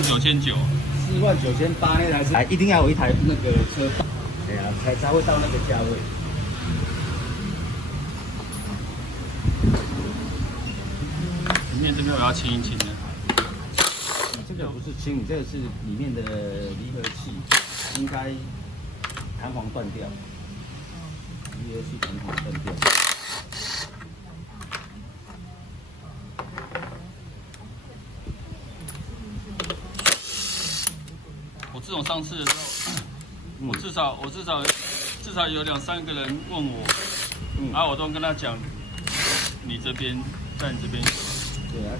49900， 49800那台车，一定要有一台那个车，对啊，才会到那个价位。里面这边我要清一清的。你这个不是清，你这个是里面的离合器，应该弹簧断掉，离合器弹簧断掉。我自从上次的时候，我至少有2、3个人问我，我都跟他讲，你这边在你这边。对啊，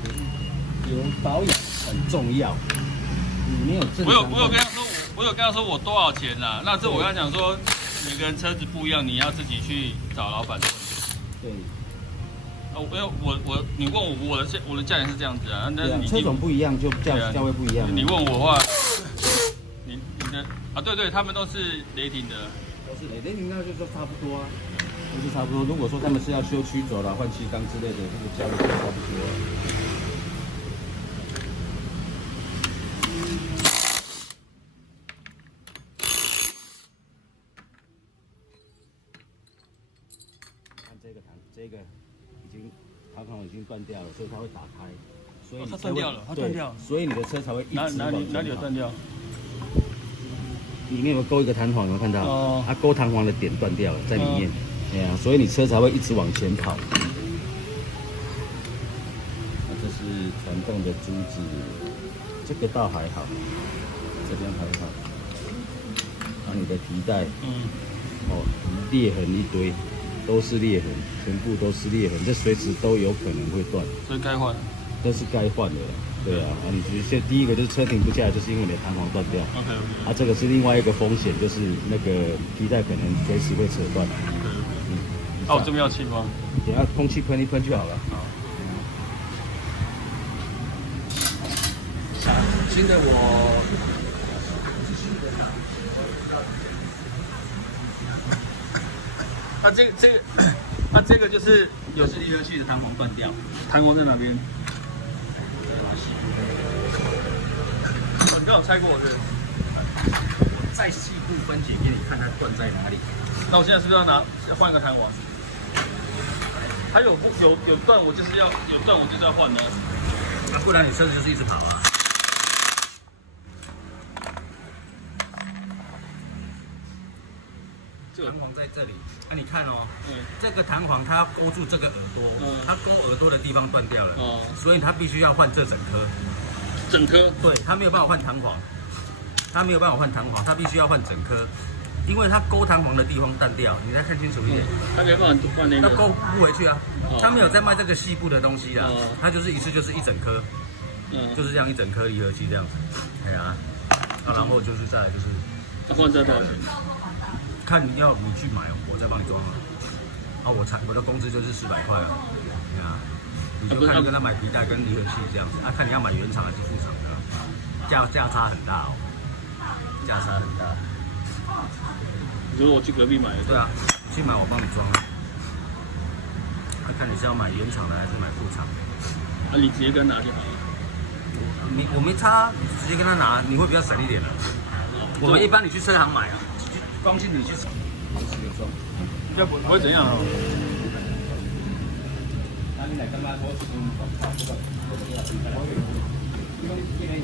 有保养很重要。你没有正常。我有跟他说我多少钱啦？那这我跟他讲说，每个人车子不一样，你要自己去找老板问。对。你问我的价钱是这样子啊，但是你车种不一样就价位不一样。你问我的话，你的对，他们都是雷霆的。都是雷霆，那就说差不多啊，都是差不多。如果说他们是要修曲轴啦、换气缸之类的，这个价位就差不多。看这个弹簧已经断掉了，所以它会打开。所以它断掉了，它断掉了。所以你的车才会一直往前跑。哪里有断掉？里面有勾一个弹簧，有没有看到？哦，它勾弹簧的点断掉了，在里面。对啊，所以你车才会一直往前跑。那这是传动的珠子，这个倒还好，这边还好。你的皮带，裂痕一堆，都是裂痕，全部都是裂痕，这随时都有可能会断。这该换，都是该换的。对啊，你第一个就是车停不下来，就是因为你的弹簧断掉。OK。这个是另外一个风险，就是那个皮带可能随时会扯断。我这边要气吗？等下空气喷一喷就好了。好。新的这个就是有时离合器的弹簧断掉，弹簧在哪边？你刚有拆过我的，再细部分解给你看它断在哪里。那我现在是不是要换一个弹簧？还有断，我就是要换哦。不然你车子就是一直跑啊。这个弹簧在这里，你看哦，这个弹簧它勾住这个耳朵，它勾耳朵的地方断掉了，所以它必须要换这整颗。整颗？对，它没有办法换弹簧，它必须要换整颗，因为它勾弹簧的地方断掉，你再看清楚一点，它没办法换那个，它勾不回去啊，它没有在卖这个细部的东西啊，它就是一次就是一整颗，就是这样一整颗离合器这样子，然后就是再来就是，换这多少钱？看你去买，我再帮你装了，我的工资就是400块啊，你就看你跟他买皮带跟离合器这样子，看你要买原厂还是副厂的，价差很大哦，价差很大。如果我去隔壁买，对啊，去买我帮你装。看你是要买原厂的还是买副厂的？你直接跟他拿就好了。我没差，直接跟他拿，你会比较省一点的。我们一般你去车行买啊，光进你去厂，有装，比较不会怎样哦。你来干嘛？我是从跑这个，因为这边